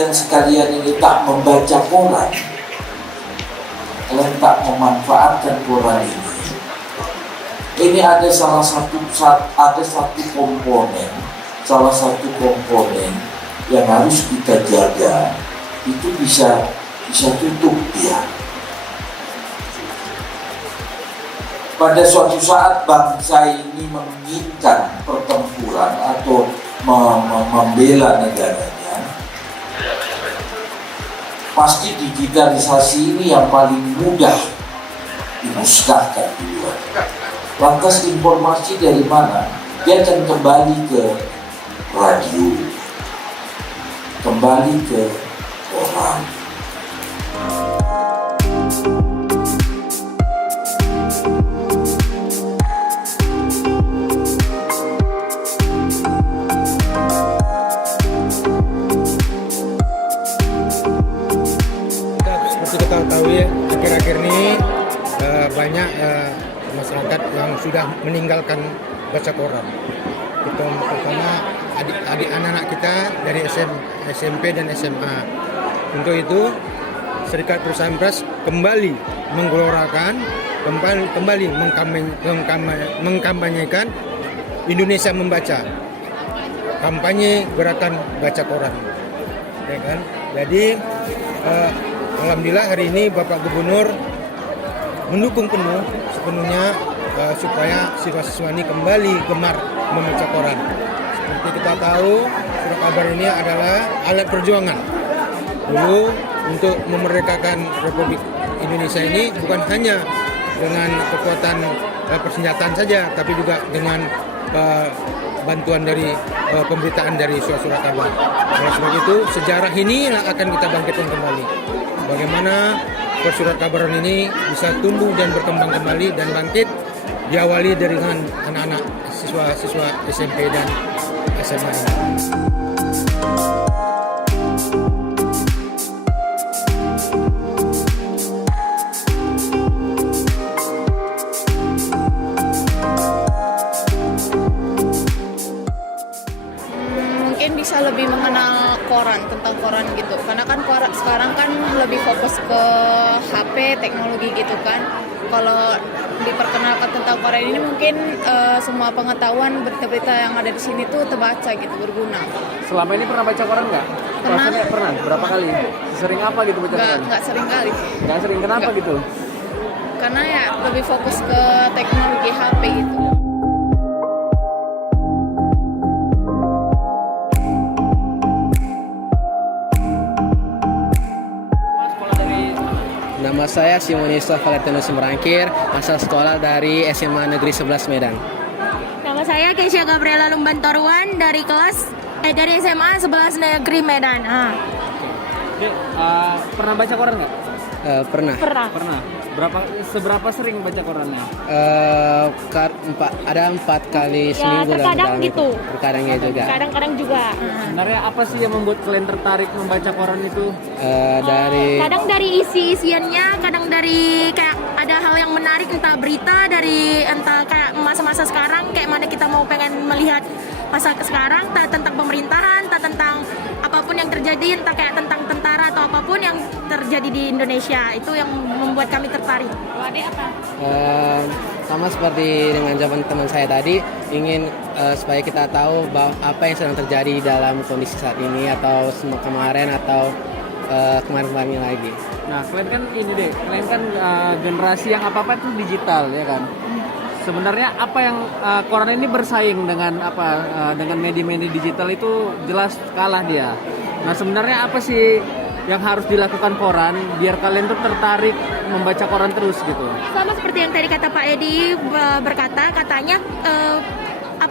kalian sekalian ini tak membaca koran, kalian tak memanfaatkan koran ini ada satu komponen yang harus kita jaga, itu bisa tutup ya. Pada suatu saat bangsa ini menginginkan pertempuran atau membela negaranya, pasti digitalisasi ini yang paling mudah dimusnahkan duluan. Lantas informasi dari mana? Dia akan kembali ke radio, kembali ke orang. Seperti kita tahu ya, akhir-akhir ini banyak masyarakat yang sudah meninggalkan baca koran. Itu pertama anak-anak kita dari SMP dan SMA. Untuk itu Serikat Perusahaan Pers kembali menggelorakan, kembali mengkampanyekan Indonesia Membaca, kampanye gerakan baca koran, ya kan? Jadi alhamdulillah hari ini Bapak Gubernur mendukung sepenuhnya supaya siswa-siswa ini kembali gemar membaca koran. Seperti kita tahu, surat kabar ini adalah alat perjuangan dulu untuk memerdekakan Republik Indonesia ini, bukan hanya dengan kekuatan persenjataan saja, tapi juga dengan bantuan dari pemberitaan dari surat kabar. Oleh sebab itu, sejarah ini akan kita bangkitkan kembali. Bagaimana surat kabaran ini bisa tumbuh dan berkembang kembali dan bangkit, diawali dari anak-anak siswa-siswa SMP dan SMA ini. Mungkin bisa lebih mengenal koran, tentang koran gitu, karena kan koran sekarang kan lebih fokus ke HP, teknologi gitu kan. Kalau diperkenalkan tentang koran ini mungkin semua pengetahuan berita-berita yang ada di sini tuh terbaca gitu, berguna. Selama ini pernah baca koran nggak? Pernah. Pernah? Berapa kali? Sering apa gitu baca koran? Nggak sering kali. Nggak sering, kenapa Nggak. gitu? Karena ya lebih fokus ke teknologi HP gitu. Nama saya Simonista Valentinus Merangkir, asal sekolah dari SMA Negeri 11 Medan. Nama saya Keisha Gabriela Lumbantoruan dari dari SMA 11 Negeri Medan. Pernah baca koran nggak? Pernah. Pernah. Seberapa sering baca korannya? Ada 4 kali Ya, seminggu lah. terkadang gitu. Terkadangnya juga. Kadang-kadang juga. Sebenarnya apa sih yang membuat kalian tertarik membaca koran itu? Kadang dari isi-isiannya, kadang dari kayak ada hal yang menarik, entah berita dari entah kayak masa-masa sekarang, kayak mana kita mau pengen melihat masa sekarang, entah tentang pemerintahan, entah tentang apapun yang terjadi, entah kayak tentang tentara atau apapun yang terjadi di Indonesia. Itu yang membuat kami tertarik. Kalau Ade apa? Sama seperti dengan jawaban teman saya tadi, ingin supaya kita tahu bahwa apa yang sedang terjadi dalam kondisi saat ini atau kemarin atau kemarin-kemarin lagi. Nah, kalian kan kalian kan generasi yang apa-apa itu digital ya kan? Sebenarnya apa yang koran ini bersaing dengan dengan media-media digital itu jelas kalah dia. Nah, sebenarnya apa sih yang harus dilakukan koran biar kalian tuh tertarik membaca koran terus gitu? Sama seperti yang tadi kata Pak Edi katanya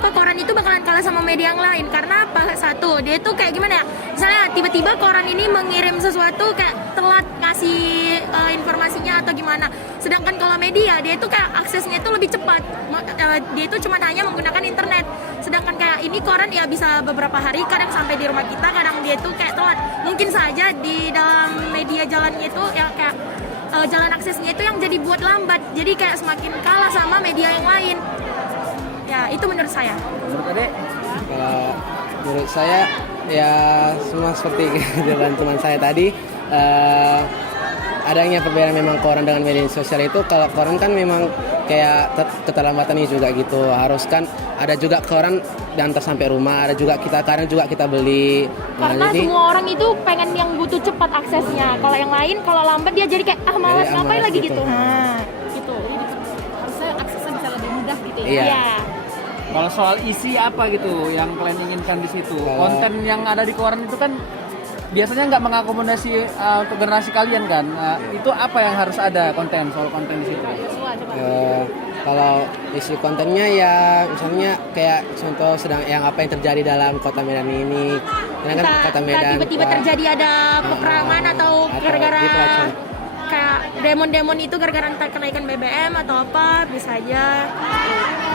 koran itu bakalan kalah sama media yang lain karena apa? Satu, dia tuh kayak gimana ya? Misalnya tiba-tiba koran ini mengirim sesuatu kayak telat ngasih informasinya atau gimana. Sedangkan kalau media dia itu kayak aksesnya itu lebih cepat. Dia itu cuma hanya menggunakan internet. Sedangkan kayak ini koran ya bisa beberapa hari, kadang sampai di rumah kita, kadang dia itu kayak telat. Mungkin saja di dalam media jalannya itu yang kayak jalan aksesnya itu yang jadi buat lambat. Jadi kayak semakin kalah sama media yang lain. Ya, itu menurut saya. Menurut Adek? Menurut saya Ya semua seperti jawaban teman saya tadi, adanya perbedaan memang koran dengan media sosial itu. Kalau koran kan memang kayak keterlambatannya juga gitu, harus kan ada juga koran diantar sampai rumah, ada juga kadang juga kita beli. Karena Jadi semua orang itu pengen yang butuh cepat aksesnya. Kalau yang lain kalau lambat dia jadi kayak malas Jadi, ngapain malas lagi gitu. gitu. Nah, gitu. Harusnya aksesnya bisa lebih mudah gitu ya. Iya. Iya. Kalau soal isi apa gitu yang kalian inginkan di situ? Kalau- Konten yang ada di koran itu kan biasanya nggak mengakomodasi untuk generasi kalian kan. Itu apa yang harus ada soal konten di situ? Kalau isi kontennya ya misalnya kayak contoh yang apa yang terjadi dalam kota Medan ini. Karena kan kota Medan tiba-tiba terjadi ada peperangan atau gara-gara gitu aja. kayak demon-demon itu gara-gara entah kenaikan BBM atau apa bisa aja.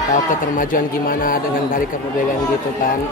Tahu ketermajuan gimana dengan dari ke BBM gitu kan.